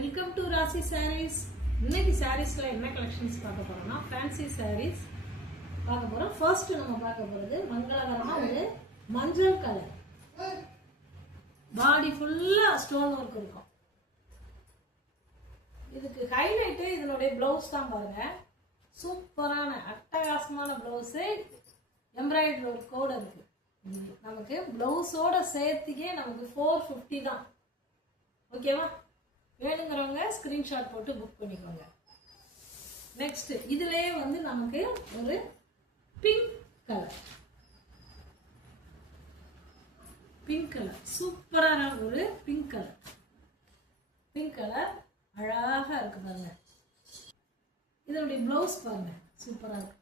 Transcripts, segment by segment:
Welcome to ராசி சாரீஸ். இன்னைக்கு சாரீஸ்ல என்ன கலெக்ஷன்ஸ் பார்க்க போறோம்னா ஃபேன்சி சாரீஸ் பார்க்க போறோம். ஃபர்ஸ்ட் நம்ம பார்க்க போறது மங்களகரமா ஒரு மஞ்சள் கலர், பாடி ஃபுல்லா ஸ்டோன் ஒர்க் இருக்கும். இதுக்கு ஹைலைட் இதனுடைய பிளவுஸ் தான் பாருங்க. சூப்பரான அட்டகாசமான பிளவுஸ், எம்ப்ராய்டரி ஒர்க்கோட இருக்கு. நமக்கு பிளவுஸோட சேர்த்துக்கே நமக்கு 450 தான். ஓகேவா? வேணுங்கிறவங்க ஸ்கிரீன்ஷாட் போட்டு புக் பண்ணிக்கோங்க. நெக்ஸ்ட் இதுலயே வந்து நமக்கு ஒரு பிங்க் கலர், சூப்பரான ஒரு பிங்க் கலர் அழகா இருக்கு பாருங்க. இதனுடைய பிளவுஸ் பாருங்க, சூப்பரா இருக்கு.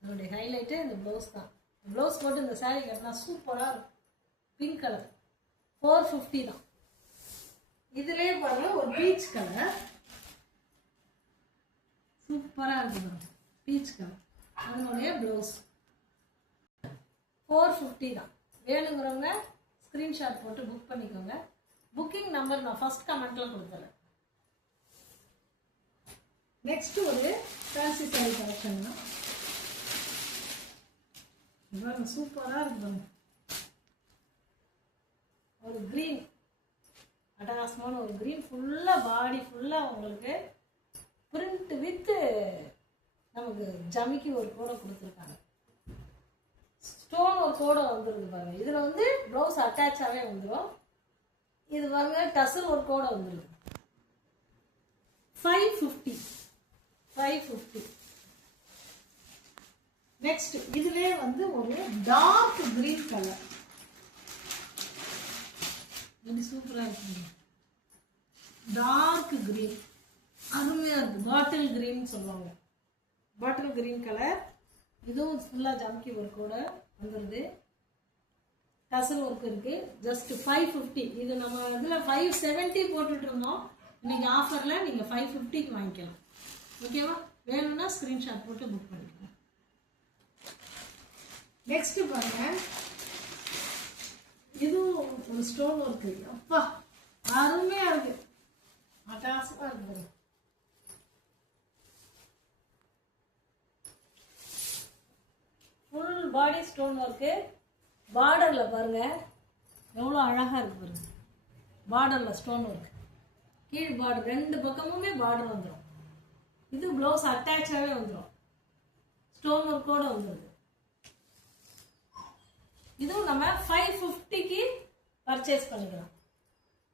இதனுடைய ஹைலைட்டே இந்த பிளவுஸ் தான். பிளவுஸ் போட்டு இந்த சாரீ கட்டினா சூப்பரா இருக்கும். பிங்க் கலர் 450 தான். இதுலயே பாருங்க ஒரு பீச் கலர், சூப்பரா இருக்கு. பீச் கலர் அதனுடைய பிளவுஸ் 450 தான். வேணுங்கிறவங்க ஸ்கிரீன்ஷாட் போட்டு புக் பண்ணிக்கோங்க. புக்கிங் நம்பர் நான் ஃபர்ஸ்ட் கமெண்ட்ல கொடுத்துறேன். நெக்ஸ்ட் ஒரு ஃபேன்சி சாரி கலெக்ஷன் தான். சூப்பரா இருக்கு. ஒரு கிரீன், அட்டகாசமான ஒரு கிரீன், ஃபுல்லா பாடி ஃபுல்லா உங்களுக்கு பிரிண்ட் வித் நமக்கு ஜமிக்கி ஒரு கூட கொடுத்துருக்காங்க. ஸ்டோன் ஒரு கூட வந்துருக்கு பாருங்க. இதுல வந்து பிளவுஸ் அட்டாச்சாவே வந்துடும். இது பாருங்க டசல் ஒரு கூட வந்துருக்கு. 550. நெக்ஸ்ட் இதுலயே வந்து ஒரு டார்க் கிரீன் கலர், சூப்பரா இருக்கு. டார்க் கிரீன் அருமையா இருக்கு. பாட்டில் கிரீன் சொல்லுவாங்க. Bottle green colour. இதுவும் ஃபுல்லா ஜம்கி ஒர்க்கோட வந்துருது. டசல் ஒர்க் இருக்கு. ஜஸ்ட் 550. இது நம்ம இதுல 570 போட்டுட்டு இருந்தோம். இன்னைக்கு ஆஃபர்ல நீங்க 550க்கு வாங்கிக்கலாம். ஓகேவா? வேணும்னா ஸ்கிரீன்ஷாட் போட்டு புக் பண்ணிக்கலாம். நெக்ஸ்ட் பாருங்க, இதுவும் ஒரு ஸ்டோன் ஒர்க். அப்பா அருமையா இருக்கு, அட்டகாசமா இருக்கு. Full body stone work. பார்டர்ல பாருங்க எவ்வளோ அழகா இருக்கு பாருங்க. பார்டர்ல ஸ்டோன் ஒர்க், கீழ் பார்டர் ரெண்டு பக்கமுமே பார்டர் வந்துடும். இது பிளவுஸ் அட்டாச்சாவே வந்துடும். ஸ்டோன் ஒர்க்கோட வந்துடுது. இதுவும் நம்ம 550க்கு பர்ச்சேஸ் பண்ணிக்கலாம்.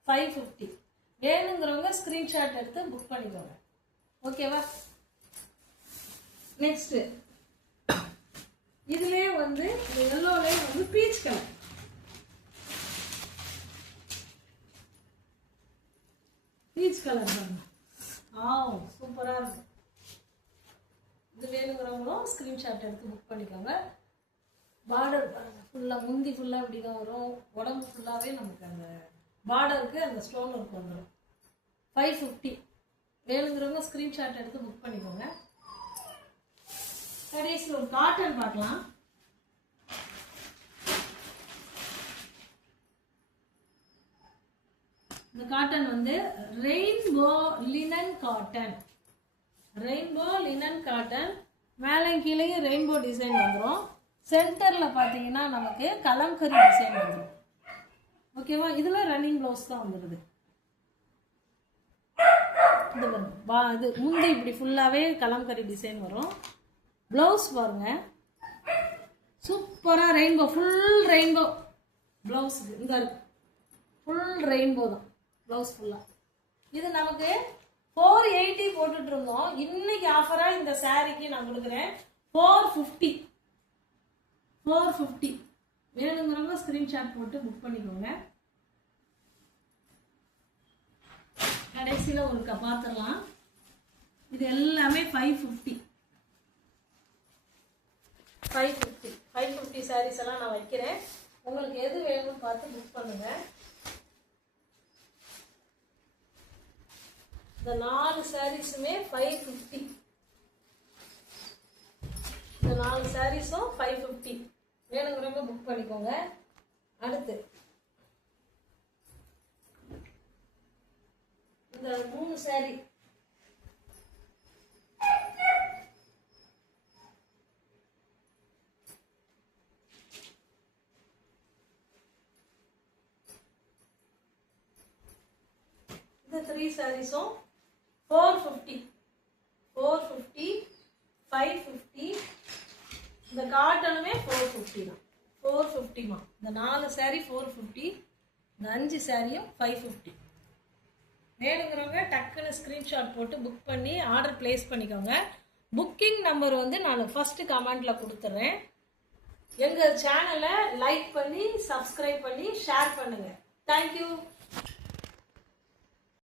550 வேணுங்கிறவங்க ஸ்கிரீன்ஷாட் எடுத்து புக் பண்ணிக்கோங்க. ஓகேவா? நெக்ஸ்ட் இதுலயே வந்து எல்லோலயே வந்து பீச் கலர், பாருங்க. சூப்பரா இருக்கு. இது வேணுங்கிறவங்களும் ஸ்கிரீன்ஷாட் எடுத்து புக் பண்ணிக்கோங்க. பார்டர் பாருங்க, ஃபுல்லா முந்தி ஃபுல்லா இப்படிதான் வரும். உடம்பு ஃபுல்லாவே நமக்கு அந்த பார்டருக்கு அந்த ஸ்டோன் ஒர்க் வந்துடும். 550 வேணுங்கிறவங்க ஸ்கிரீன்ஷாட் எடுத்து புக் பண்ணிக்கோங்க. கடைசியில் ஒரு காட்டன் பார்க்கலாம். இந்த காட்டன் வந்து ரெயின்போ லினன் காட்டன். மேலே கீழே ரெயின்போ டிசைன் வந்துடும். சென்டர்ல பாத்தீங்கன்னா நமக்கு கலம்கரி டிசைன் வந்துடும். ஓகேவா? இதுல ரன்னிங் பிளவுஸ் தான் வந்துடுது. இது முந்தி இப்படி ஃபுல்லாவே கலம்கரி டிசைன் வரும். பிளவுஸ் பாருங்க, சூப்பரா ரெயின்போ, ஃபுல் ரெயின்போ பிளவுஸ். இந்த ஃபுல் ரெயின்போ தான் பிளவுஸ் ஃபுல்லா. இது நமக்கு 480 போட்டுட்டு இருந்தோம். இன்னைக்கு ஆஃபரா இந்த சாரிக்கு நான் கொடுக்குறேன் 450. வேணுங்கிறவங்க ஸ்கிரீன்ஷாட் போட்டு புக் பண்ணிக்கோங்க. கடைசியில ஒரு பாத்திரலாம். இது எல்லாமே 550 சாரீஸ் எல்லாம் நான் வைக்கிறேன். உங்களுக்கு எது வேணும்னு பார்த்து புக் பண்ணுங்க. இந்த 4 சாரீஸுமே 550. இந்த 4 சாரீஸும் 550. வேணுங்கிறவங்க புக் பண்ணிக்கோங்க. அடுத்து இந்த 3 saree. The 3 sarees 450, 550. இந்த காட்டனுமே 450 தான். 450 மா. இந்த 4 saree 450, இந்த 5 சாரியும் 550. வேணுங்கிறவங்க டக்குன்னு ஸ்க்ரீன்ஷாட் போட்டு புக் பண்ணி ஆர்டர் பிளேஸ் பண்ணிக்கோங்க. புக்கிங் நம்பர் வந்து நான் ஃபர்ஸ்ட் கமெண்ட்ல கொடுத்துட்றேன். எங்கள் சேனலை லைக் பண்ணி சப்ஸ்கிரைப் பண்ணி ஷேர் பண்ணுங்கள். தேங்க்யூ.